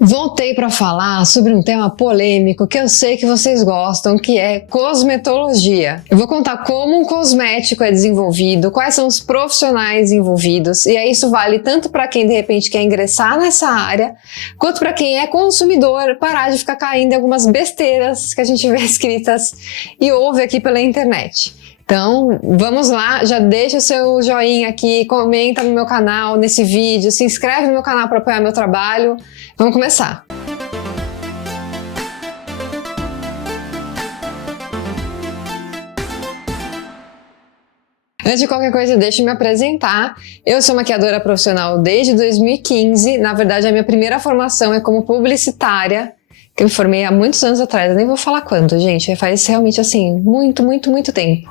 Voltei para falar sobre um tema polêmico que eu sei que vocês gostam, que é cosmetologia. Eu vou contar como um cosmético é desenvolvido, quais são os profissionais envolvidos, e aí isso vale tanto para quem de repente quer ingressar nessa área, quanto para quem é consumidor parar de ficar caindo em algumas besteiras que a gente vê escritas e ouve aqui pela internet. Então, vamos lá, já deixa o seu joinha aqui, comenta no meu canal, nesse vídeo, se inscreve no meu canal para apoiar meu trabalho. Vamos começar! Antes de qualquer coisa, deixa eu me apresentar. Eu sou maquiadora profissional desde 2015. Na verdade, a minha primeira formação é como publicitária, que eu me formei há muitos anos atrás. Eu nem vou falar quando, gente. Faz realmente, assim, muito tempo.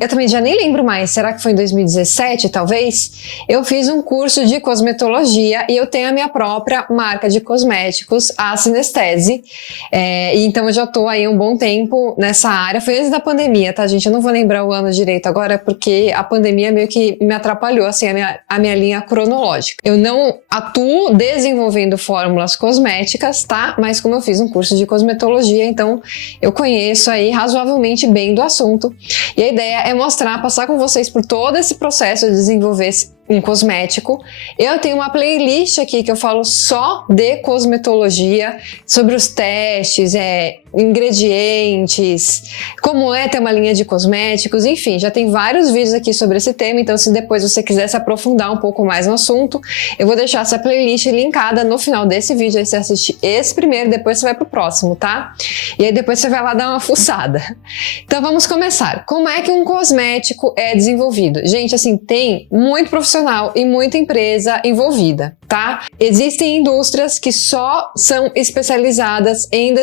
Eu também já nem lembro mais. Será que foi em 2017, talvez? Eu fiz um curso de cosmetologia e eu tenho a minha própria marca de cosméticos, a Sinestese. Então eu já tô aí um bom tempo nessa área. Foi antes da pandemia, tá, gente? Eu não vou lembrar o ano direito agora, porque a pandemia meio que me atrapalhou, assim, a minha linha cronológica. Eu não atuo desenvolvendo fórmulas cosméticas, tá? Mas como eu fiz um curso de cosmetologia, então eu conheço aí razoavelmente bem do assunto. E a ideia é passar com vocês por todo esse processo de desenvolver um cosmético. Eu tenho uma playlist aqui que eu falo só de cosmetologia, sobre os testes, ingredientes, como é ter uma linha de cosméticos, enfim, já tem vários vídeos aqui sobre esse tema, então se depois você quiser se aprofundar um pouco mais no assunto, eu vou deixar essa playlist linkada no final desse vídeo, aí você assiste esse primeiro, depois você vai pro próximo, tá? E aí depois você vai lá dar uma fuçada. Então vamos começar. Como é que um cosmético é desenvolvido? Gente, assim, tem muito profissional e muita empresa envolvida, tá? Existem indústrias que só são especializadas em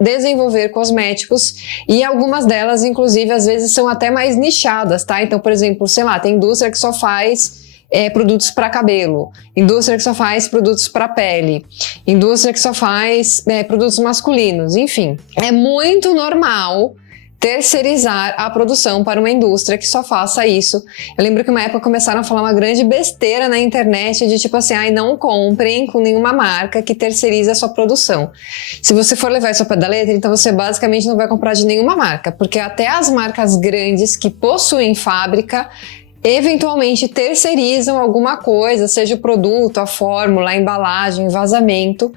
desenvolver cosméticos e algumas delas, inclusive, às vezes são até mais nichadas, tá? Então, por exemplo, sei lá, tem indústria que só faz produtos para cabelo, indústria que só faz produtos para pele, indústria que só faz produtos masculinos, enfim. É muito normal terceirizar a produção para uma indústria que só faça isso. Eu lembro que uma época começaram a falar uma grande besteira na internet de tipo assim, não comprem com nenhuma marca que terceiriza a sua produção. Se você for levar isso ao pé da letra, então você basicamente não vai comprar de nenhuma marca, porque até as marcas grandes que possuem fábrica eventualmente terceirizam alguma coisa, seja o produto, a fórmula, a embalagem, vazamento,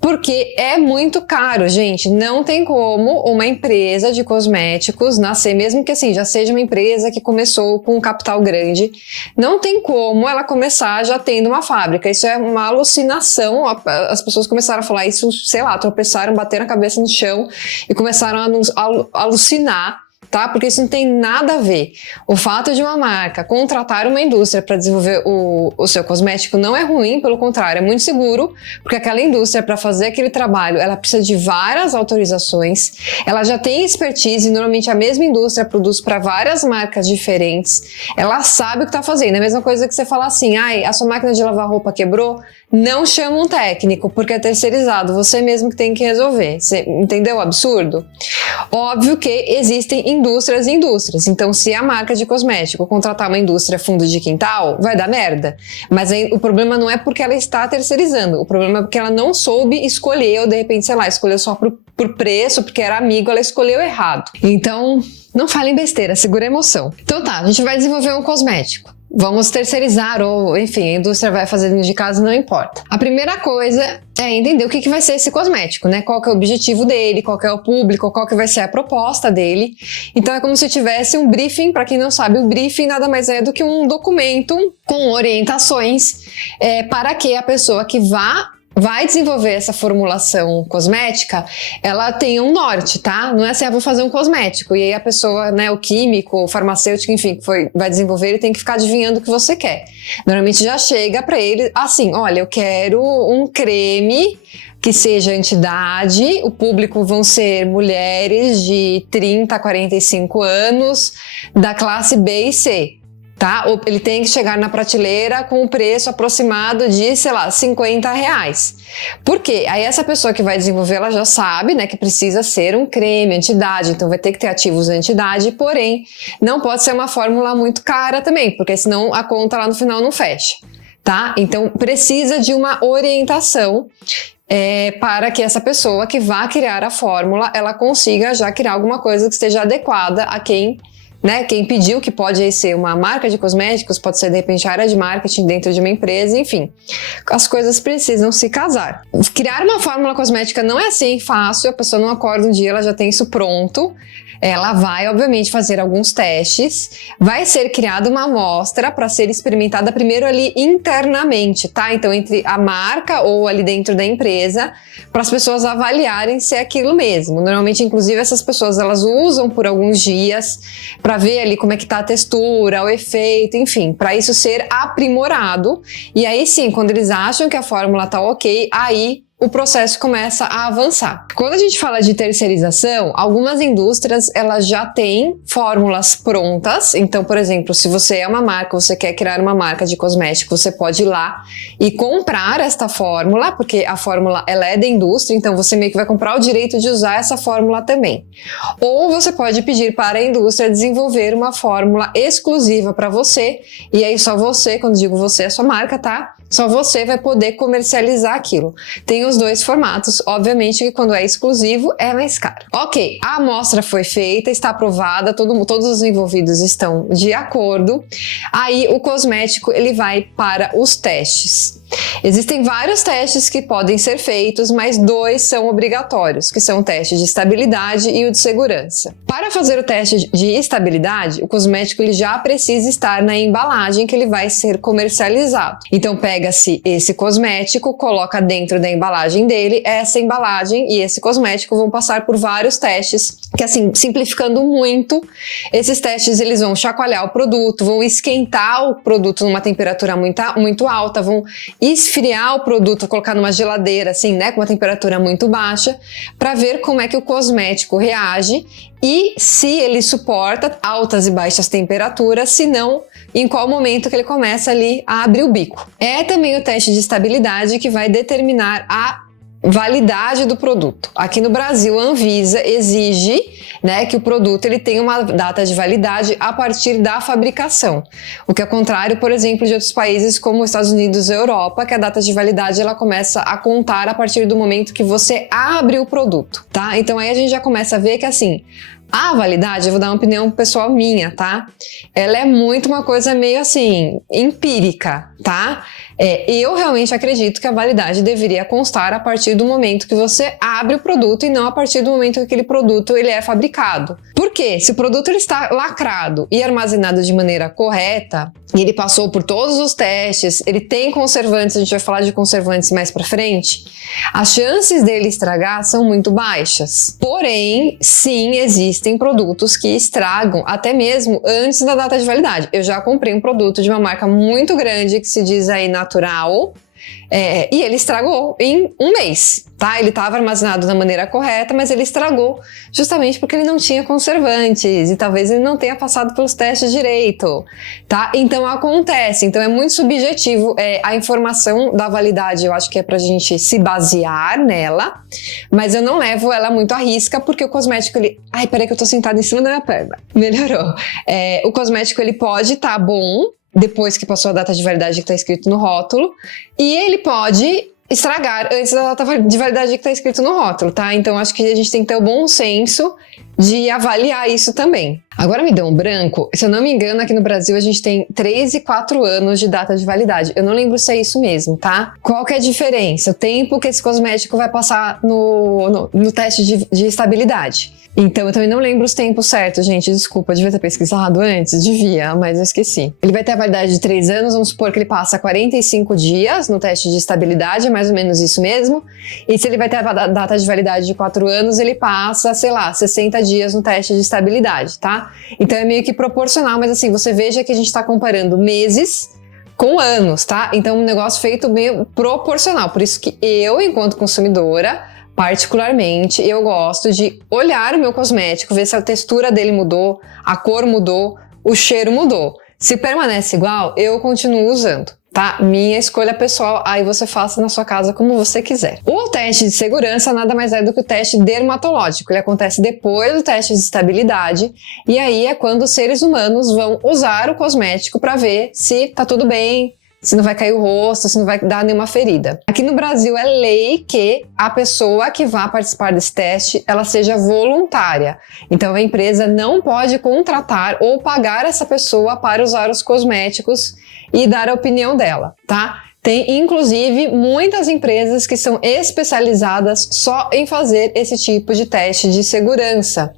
porque é muito caro, gente. Não tem como uma empresa de cosméticos nascer, mesmo que assim, já seja uma empresa que começou com um capital grande, não tem como ela começar já tendo uma fábrica. Isso é uma alucinação. As pessoas começaram a falar isso, sei lá, tropeçaram, bateram a cabeça no chão e começaram a alucinar, tá? Porque isso não tem nada a ver. O fato de uma marca contratar uma indústria para desenvolver o seu cosmético não é ruim, pelo contrário, é muito seguro, porque aquela indústria, para fazer aquele trabalho, ela precisa de várias autorizações, ela já tem expertise, normalmente a mesma indústria produz para várias marcas diferentes, ela sabe o que está fazendo. É a mesma coisa que você falar assim, a sua máquina de lavar roupa quebrou, não chama um técnico, porque é terceirizado, você mesmo que tem que resolver. Você entendeu o absurdo? Óbvio que existem indústrias e indústrias, então se a marca de cosmético contratar uma indústria fundo de quintal, vai dar merda. Mas aí, o problema não é porque ela está terceirizando, o problema é porque ela não soube escolher, ou de repente, sei lá, escolheu só por preço, porque era amigo, ela escolheu errado. Então, não falem besteira, segura a emoção. Então tá, a gente vai desenvolver um cosmético. Vamos terceirizar ou, enfim, a indústria vai fazer dentro de casa, não importa. A primeira coisa é entender o que vai ser esse cosmético, né? Qual que é o objetivo dele, qual que é o público, qual que vai ser a proposta dele. Então é como se tivesse um briefing. Para quem não sabe, o briefing nada mais é do que um documento com orientações para que a pessoa que vai desenvolver essa formulação cosmética, ela tem um norte, tá? Não é assim, vou fazer um cosmético, e aí a pessoa, né, o químico, o farmacêutico, enfim, vai desenvolver, ele tem que ficar adivinhando o que você quer. Normalmente já chega pra ele assim, olha, eu quero um creme que seja anti-idade, o público vão ser mulheres de 30 a 45 anos, da classe B e C. Tá? Ou ele tem que chegar na prateleira com o preço aproximado de, sei lá, R$50. Por quê? Aí essa pessoa que vai desenvolver, ela já sabe, né, que precisa ser um creme anti-idade, então vai ter que ter ativos anti-idade, porém, não pode ser uma fórmula muito cara também, porque senão a conta lá no final não fecha. tá? Então, precisa de uma orientação para que essa pessoa que vá criar a fórmula, ela consiga já criar alguma coisa que esteja adequada a quem, né, quem pediu, que pode ser uma marca de cosméticos, pode ser de repente a área de marketing dentro de uma empresa, enfim. As coisas precisam se casar. Criar uma fórmula cosmética não é assim fácil, a pessoa não acorda um dia, ela já tem isso pronto. Ela vai, obviamente, fazer alguns testes, vai ser criada uma amostra para ser experimentada primeiro ali internamente, tá? Então, entre a marca ou ali dentro da empresa, para as pessoas avaliarem se é aquilo mesmo. Normalmente, inclusive, essas pessoas, elas usam por alguns dias para ver ali como é que tá a textura, o efeito, enfim, para isso ser aprimorado. E aí sim, quando eles acham que a fórmula tá ok, aí o processo começa a avançar. Quando a gente fala de terceirização, algumas indústrias elas já têm fórmulas prontas. Então, por exemplo, se você é uma marca, você quer criar uma marca de cosmético, você pode ir lá e comprar esta fórmula, porque a fórmula ela é da indústria, então você meio que vai comprar o direito de usar essa fórmula também. Ou você pode pedir para a indústria desenvolver uma fórmula exclusiva para você, e aí só você, quando digo você, é a sua marca, tá? Só você vai poder comercializar aquilo. Tem os dois formatos, obviamente que quando é exclusivo é mais caro. Ok, a amostra foi feita, está aprovada, todos os envolvidos estão de acordo. Aí o cosmético ele vai para os testes. Existem vários testes que podem ser feitos, mas 2 são obrigatórios, que são o teste de estabilidade e o de segurança. Para fazer o teste de estabilidade, o cosmético ele já precisa estar na embalagem que ele vai ser comercializado. Então pega-se esse cosmético, coloca dentro da embalagem dele, essa embalagem e esse cosmético vão passar por vários testes, que assim, simplificando muito, esses testes eles vão chacoalhar o produto, vão esquentar o produto numa temperatura muito alta, vão esfriar o produto, colocar numa geladeira, assim, né, com uma temperatura muito baixa, para ver como é que o cosmético reage e se ele suporta altas e baixas temperaturas, se não, em qual momento que ele começa ali a abrir o bico. É também o teste de estabilidade que vai determinar a validade do produto. Aqui no Brasil, a Anvisa exige, né, que o produto ele tenha uma data de validade a partir da fabricação. O que é contrário, por exemplo, de outros países como os Estados Unidos e a Europa, que a data de validade ela começa a contar a partir do momento que você abre o produto, tá? Então aí a gente já começa a ver que assim, a validade, eu vou dar uma opinião pessoal minha, tá? Ela é muito uma coisa meio assim, empírica, tá? Eu realmente acredito que a validade deveria constar a partir do momento que você abre o produto e não a partir do momento que aquele produto ele é fabricado. Por quê? Se o produto ele está lacrado e armazenado de maneira correta, e ele passou por todos os testes, ele tem conservantes, a gente vai falar de conservantes mais pra frente, as chances dele estragar são muito baixas. Porém, sim, existem produtos que estragam até mesmo antes da data de validade. Eu já comprei um produto de uma marca muito grande que se diz aí natural, e ele estragou em um mês, tá? Ele estava armazenado da maneira correta, mas ele estragou justamente porque ele não tinha conservantes e talvez ele não tenha passado pelos testes direito, tá? Então acontece, então é muito subjetivo a informação da validade, eu acho que é pra gente se basear nela, mas eu não levo ela muito à risca porque o cosmético ele... Ai, peraí que eu tô sentada em cima da minha perna. Melhorou. O cosmético ele pode estar bom depois que passou a data de validade que está escrito no rótulo, e ele pode estragar antes da data de validade que está escrito no rótulo, tá? Então acho que a gente tem que ter o bom senso de avaliar isso também. Agora me deu um branco, se eu não me engano aqui no Brasil a gente tem 3 e 4 anos de data de validade, eu não lembro se é isso mesmo, tá? Qual que é a diferença? O tempo que esse cosmético vai passar no teste de estabilidade. Então, eu também não lembro os tempos certos, gente, desculpa, eu devia ter pesquisado antes, devia, mas eu esqueci. Ele vai ter a validade de 3 anos, vamos supor que ele passa 45 dias no teste de estabilidade, é mais ou menos isso mesmo. E se ele vai ter a data de validade de 4 anos, ele passa, sei lá, 60 dias no teste de estabilidade, tá? Então é meio que proporcional, mas assim, você veja que a gente tá comparando meses com anos, tá? Então, um negócio feito meio proporcional, por isso que eu, enquanto consumidora, particularmente, eu gosto de olhar o meu cosmético, ver se a textura dele mudou, a cor mudou, o cheiro mudou. Se permanece igual, eu continuo usando, tá? Minha escolha pessoal, aí você faça na sua casa como você quiser. O teste de segurança nada mais é do que o teste dermatológico. Ele acontece depois do teste de estabilidade, e aí é quando os seres humanos vão usar o cosmético para ver se tá tudo bem, se não vai cair o rosto, se não vai dar nenhuma ferida. Aqui no Brasil é lei que a pessoa que vá participar desse teste, ela seja voluntária. Então a empresa não pode contratar ou pagar essa pessoa para usar os cosméticos e dar a opinião dela, tá? Tem, inclusive, muitas empresas que são especializadas só em fazer esse tipo de teste de segurança.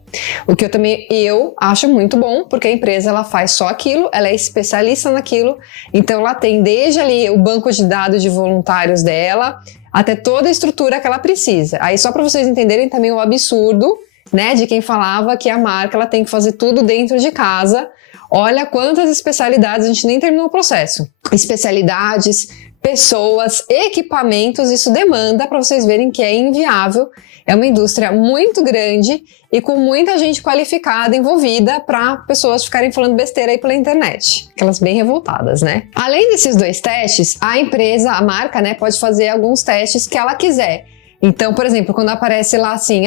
O que eu acho muito bom, porque a empresa ela faz só aquilo, ela é especialista naquilo, então ela tem desde ali o banco de dados de voluntários dela, até toda a estrutura que ela precisa. Aí só para vocês entenderem também o absurdo, né, de quem falava que a marca ela tem que fazer tudo dentro de casa. Olha quantas especialidades, a gente nem terminou o processo. Especialidades, pessoas, equipamentos, isso demanda para vocês verem que é inviável. É uma indústria muito grande e com muita gente qualificada envolvida para pessoas ficarem falando besteira aí pela internet. Aquelas bem revoltadas, né? Além desses 2 testes, a empresa, a marca, né, pode fazer alguns testes que ela quiser. Então, por exemplo, quando aparece lá assim,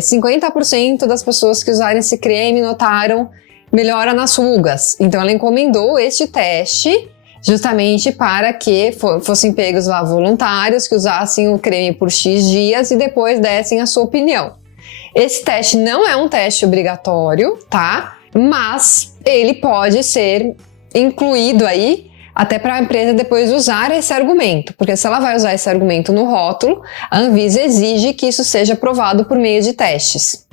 50% das pessoas que usarem esse creme notaram melhora nas rugas. Então, ela encomendou este teste justamente para que fossem pegos lá voluntários que usassem o creme por X dias e depois dessem a sua opinião. Esse teste não é um teste obrigatório, tá? Mas ele pode ser incluído aí até para a empresa depois usar esse argumento, porque se ela vai usar esse argumento no rótulo, a Anvisa exige que isso seja provado por meio de testes.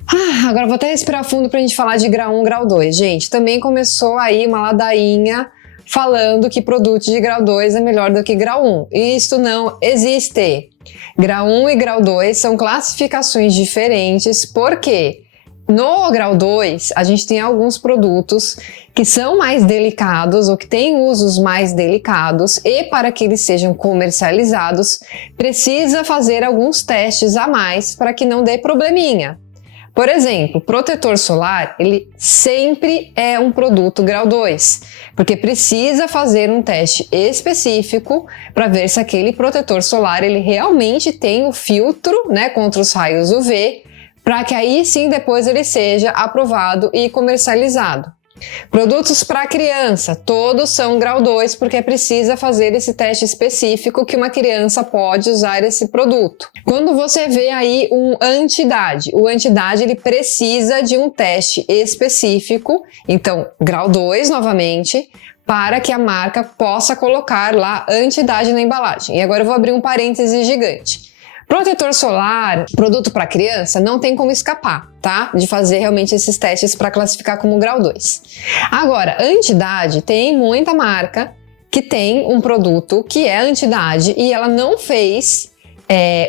Agora vou até respirar fundo para a gente falar de grau 1, grau 2. Gente, também começou aí uma ladainha falando que produto de grau 2 é melhor do que grau 1. Isso não existe. Grau 1 e grau 2 são classificações diferentes, porque no grau 2 a gente tem alguns produtos que são mais delicados ou que têm usos mais delicados e para que eles sejam comercializados precisa fazer alguns testes a mais para que não dê probleminha. Por exemplo, protetor solar, ele sempre é um produto grau 2, porque precisa fazer um teste específico para ver se aquele protetor solar ele realmente tem o filtro, né, contra os raios UV, para que aí sim depois ele seja aprovado e comercializado. Produtos para criança, todos são grau 2 porque precisa fazer esse teste específico que uma criança pode usar esse produto. Quando você vê aí um anti-idade, o anti-idade ele precisa de um teste específico, então grau 2 novamente, para que a marca possa colocar lá anti-idade na embalagem. E agora eu vou abrir um parêntese gigante. Protetor solar, produto para criança, não tem como escapar, tá? De fazer realmente esses testes para classificar como grau 2. Agora, anti-idade, tem muita marca que tem um produto que é anti-idade e ela não fez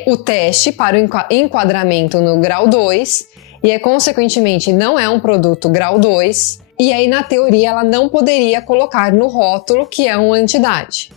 o teste para o enquadramento no grau 2 e consequentemente não é um produto grau 2 e aí na teoria ela não poderia colocar no rótulo que é um anti-idade.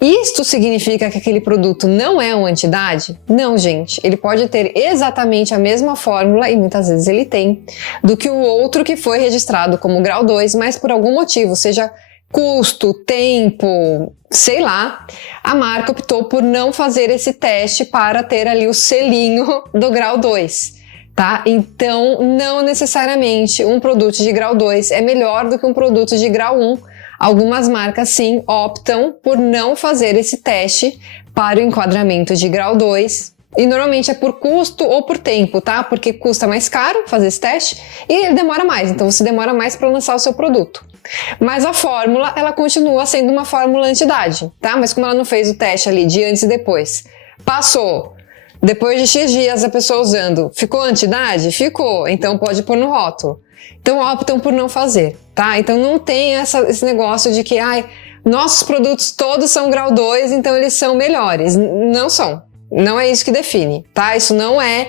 Isto significa que aquele produto não é um anti-idade? Não, gente. Ele pode ter exatamente a mesma fórmula, e muitas vezes ele tem, do que o outro que foi registrado como grau 2, mas por algum motivo, seja custo, tempo, sei lá, a marca optou por não fazer esse teste para ter ali o selinho do grau 2. Tá? Então, não necessariamente um produto de grau 2 é melhor do que um produto de grau 1. Algumas marcas, sim, optam por não fazer esse teste para o enquadramento de grau 2 e normalmente é por custo ou por tempo, tá? Porque custa mais caro fazer esse teste e ele demora mais, então você demora mais para lançar o seu produto. Mas a fórmula, ela continua sendo uma fórmula anti-idade, tá? Mas como ela não fez o teste ali de antes e depois, passou, depois de X dias a pessoa usando, ficou anti-idade? Ficou, então pode pôr no rótulo. Então optam por não fazer, tá? Então não tem esse negócio de que nossos produtos todos são grau 2, então eles são melhores. Não são. Não é isso que define, tá? Isso não é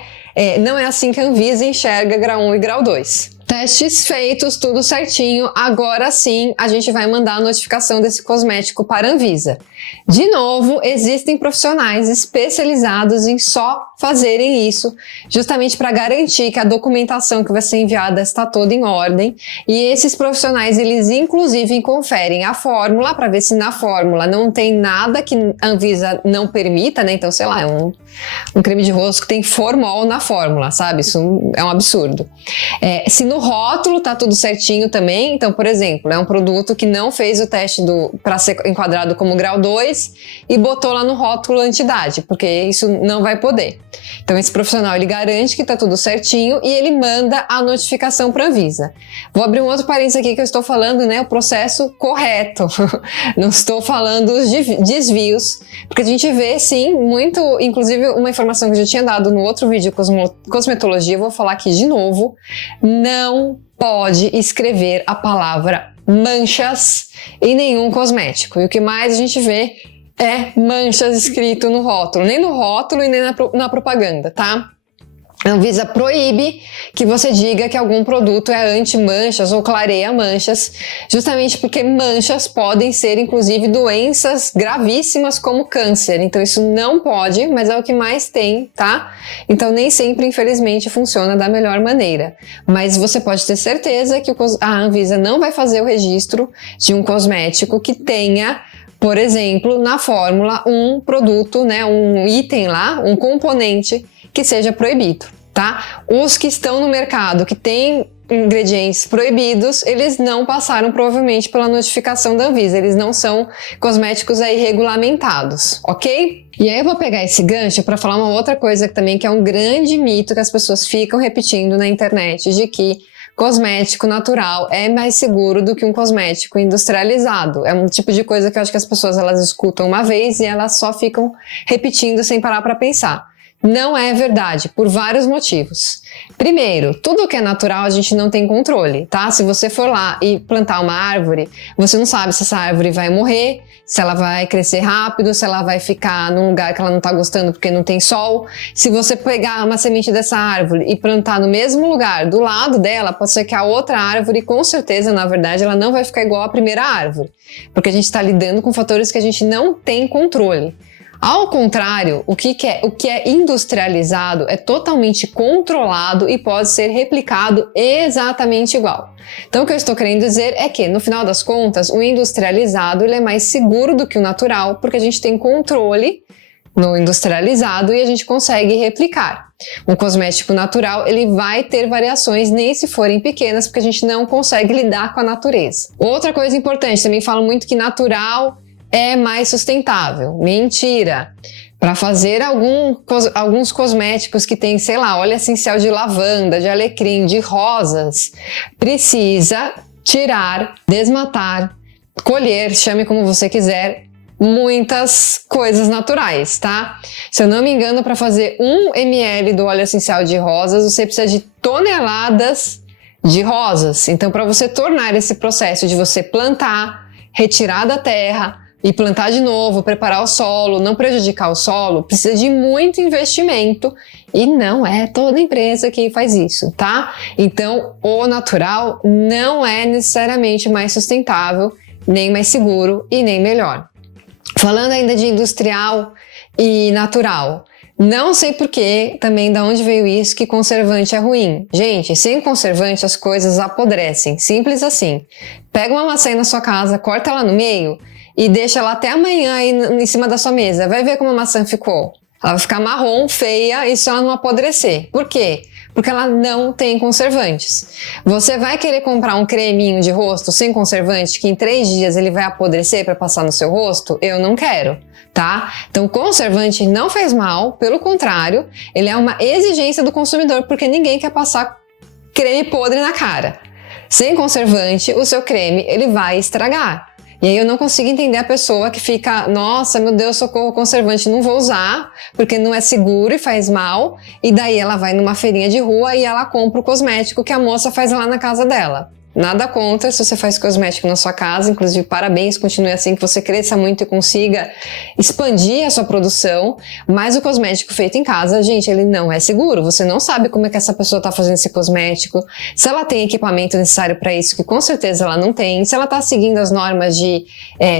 assim que a Anvisa enxerga grau 1 e grau 2. Testes feitos, tudo certinho, agora sim a gente vai mandar a notificação desse cosmético para a Anvisa. De novo, existem profissionais especializados em só fazerem isso, justamente para garantir que a documentação que vai ser enviada está toda em ordem. E esses profissionais, eles inclusive conferem a fórmula para ver se na fórmula não tem nada que a Anvisa não permita, né? Então, sei lá, um creme de rosto que tem formol na fórmula, sabe? Isso é um absurdo. Se no rótulo tá tudo certinho também. Então, por exemplo, é um produto que não fez o teste para ser enquadrado como grau 2 e botou lá no rótulo antidade, porque isso não vai poder. Então, esse profissional, ele garante que tá tudo certinho e ele manda a notificação para a Anvisa. Vou abrir um outro parênteses aqui que eu estou falando, né, o processo correto. Não estou falando os desvios, porque a gente vê, sim, muito, inclusive uma informação que eu já tinha dado no outro vídeo cosmetologia, eu vou falar aqui de novo, não pode escrever a palavra manchas em nenhum cosmético. E o que mais a gente vê é manchas escrito no rótulo, nem no rótulo e nem na propaganda, tá? A Anvisa proíbe que você diga que algum produto é anti-manchas ou clareia manchas, justamente porque manchas podem ser, inclusive, doenças gravíssimas como câncer. Então, isso não pode, mas é o que mais tem, tá? Então, nem sempre, infelizmente, funciona da melhor maneira. Mas você pode ter certeza que a Anvisa não vai fazer o registro de um cosmético que tenha, por exemplo, na fórmula, um produto, né, um item lá, um componente que seja proibido, tá? Os que estão no mercado, que têm ingredientes proibidos, eles não passaram provavelmente pela notificação da Anvisa, eles não são cosméticos aí regulamentados, ok? E aí eu vou pegar esse gancho para falar uma outra coisa também que é um grande mito que as pessoas ficam repetindo na internet, de que cosmético natural é mais seguro do que um cosmético industrializado. É um tipo de coisa que eu acho que as pessoas elas escutam uma vez e elas só ficam repetindo sem parar para pensar. Não é verdade, por vários motivos. Primeiro, tudo que é natural a gente não tem controle, tá? Se você for lá e plantar uma árvore, você não sabe se essa árvore vai morrer, se ela vai crescer rápido, se ela vai ficar num lugar que ela não tá gostando porque não tem sol. Se você pegar uma semente dessa árvore e plantar no mesmo lugar, do lado dela, pode ser que a outra árvore, com certeza, na verdade, ela não vai ficar igual à primeira árvore, porque a gente está lidando com fatores que a gente não tem controle. Ao contrário, o que é industrializado é totalmente controlado e pode ser replicado exatamente igual. Então, o que eu estou querendo dizer é que, no final das contas, o industrializado ele é mais seguro do que o natural, porque a gente tem controle no industrializado e a gente consegue replicar. Um cosmético natural, ele vai ter variações, nem se forem pequenas, porque a gente não consegue lidar com a natureza. Outra coisa importante, também falo muito que natural é mais sustentável. Mentira! Para fazer alguns cosméticos que tem, sei lá, óleo essencial de lavanda, de alecrim, de rosas, precisa tirar, desmatar, colher, chame como você quiser, muitas coisas naturais, tá? Se eu não me engano, para fazer 1 ml do óleo essencial de rosas, você precisa de toneladas de rosas. Então, para você tornar esse processo de você plantar, retirar da terra, e plantar de novo, preparar o solo, não prejudicar o solo, precisa de muito investimento e não é toda empresa que faz isso, tá? Então, o natural não é necessariamente mais sustentável, nem mais seguro e nem melhor. Falando ainda de industrial e natural, não sei porquê, também da onde veio isso, que conservante é ruim. Gente, sem conservante as coisas apodrecem, simples assim. Pega uma maçã aí na sua casa, corta ela no meio e deixa ela até amanhã aí em cima da sua mesa. Vai ver como a maçã ficou. Ela vai ficar marrom, feia e só não apodrecer. Por quê? Porque ela não tem conservantes. Você vai querer comprar um creminho de rosto sem conservante que em 3 dias ele vai apodrecer para passar no seu rosto? Eu não quero, tá? Então, conservante não faz mal, pelo contrário, ele é uma exigência do consumidor porque ninguém quer passar creme podre na cara. Sem conservante, o seu creme ele vai estragar. E aí eu não consigo entender a pessoa que fica, nossa, meu Deus, socorro, conservante, não vou usar, porque não é seguro e faz mal. E daí ela vai numa feirinha de rua e ela compra o cosmético que a moça faz lá na casa dela. Nada contra se você faz cosmético na sua casa, inclusive parabéns, continue assim, que você cresça muito e consiga expandir a sua produção, mas o cosmético feito em casa, gente, ele não é seguro, você não sabe como é que essa pessoa está fazendo esse cosmético, se ela tem equipamento necessário para isso, que com certeza ela não tem, se ela está seguindo as normas de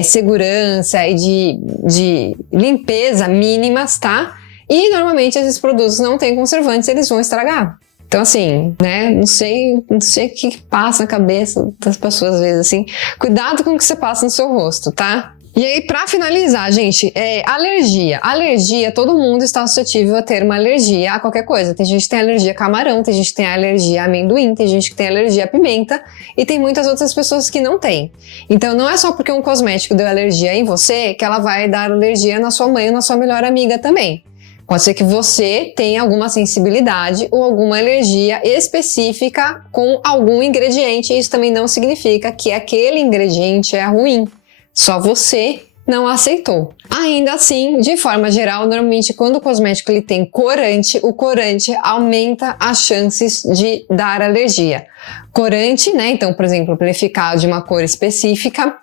segurança e de limpeza mínimas, tá? E normalmente esses produtos não têm conservantes, eles vão estragar. Então, assim, né, não sei o que passa na cabeça das pessoas às vezes, assim. Cuidado com o que você passa no seu rosto, tá? E aí, pra finalizar, gente, alergia. Alergia, todo mundo está suscetível a ter uma alergia a qualquer coisa. Tem gente que tem alergia a camarão, tem gente que tem alergia a amendoim, tem gente que tem alergia a pimenta e tem muitas outras pessoas que não têm. Então, não é só porque um cosmético deu alergia em você que ela vai dar alergia na sua mãe ou na sua melhor amiga também. Pode ser que você tenha alguma sensibilidade ou alguma alergia específica com algum ingrediente, e isso também não significa que aquele ingrediente é ruim. Só você não aceitou. Ainda assim, de forma geral, normalmente quando o cosmético ele tem corante, o corante aumenta as chances de dar alergia. Corante, né? Então, por exemplo, para ele ficar de uma cor específica,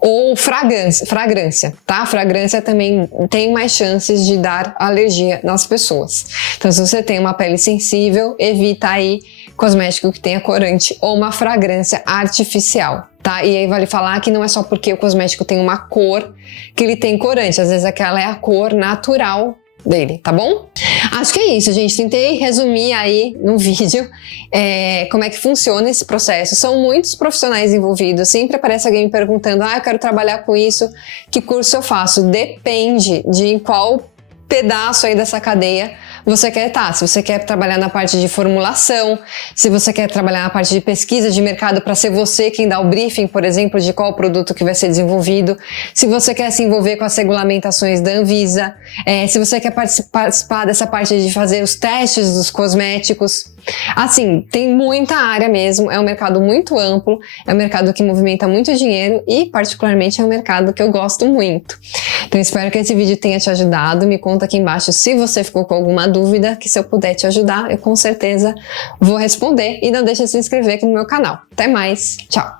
ou fragrância, tá? Fragrância também tem mais chances de dar alergia nas pessoas. Então, se você tem uma pele sensível, evita aí cosmético que tenha corante ou uma fragrância artificial, tá? E aí vale falar que não é só porque o cosmético tem uma cor que ele tem corante, às vezes aquela é a cor natural dele, tá bom? Acho que é isso, gente. Tentei resumir aí no vídeo como é que funciona esse processo. São muitos profissionais envolvidos, sempre aparece alguém me perguntando: eu quero trabalhar com isso, que curso eu faço? Depende de em qual pedaço aí dessa cadeia você quer estar. Se você quer trabalhar na parte de formulação, se você quer trabalhar na parte de pesquisa de mercado para ser você quem dá o briefing, por exemplo, de qual produto que vai ser desenvolvido, se você quer se envolver com as regulamentações da Anvisa, se você quer participar dessa parte de fazer os testes dos cosméticos. Assim, tem muita área mesmo, é um mercado muito amplo, é um mercado que movimenta muito dinheiro e, particularmente, é um mercado que eu gosto muito. Então, espero que esse vídeo tenha te ajudado. Me conta aqui embaixo se você ficou com alguma dúvida, que se eu puder te ajudar, eu com certeza vou responder. E não deixa de se inscrever aqui no meu canal. Até mais, tchau!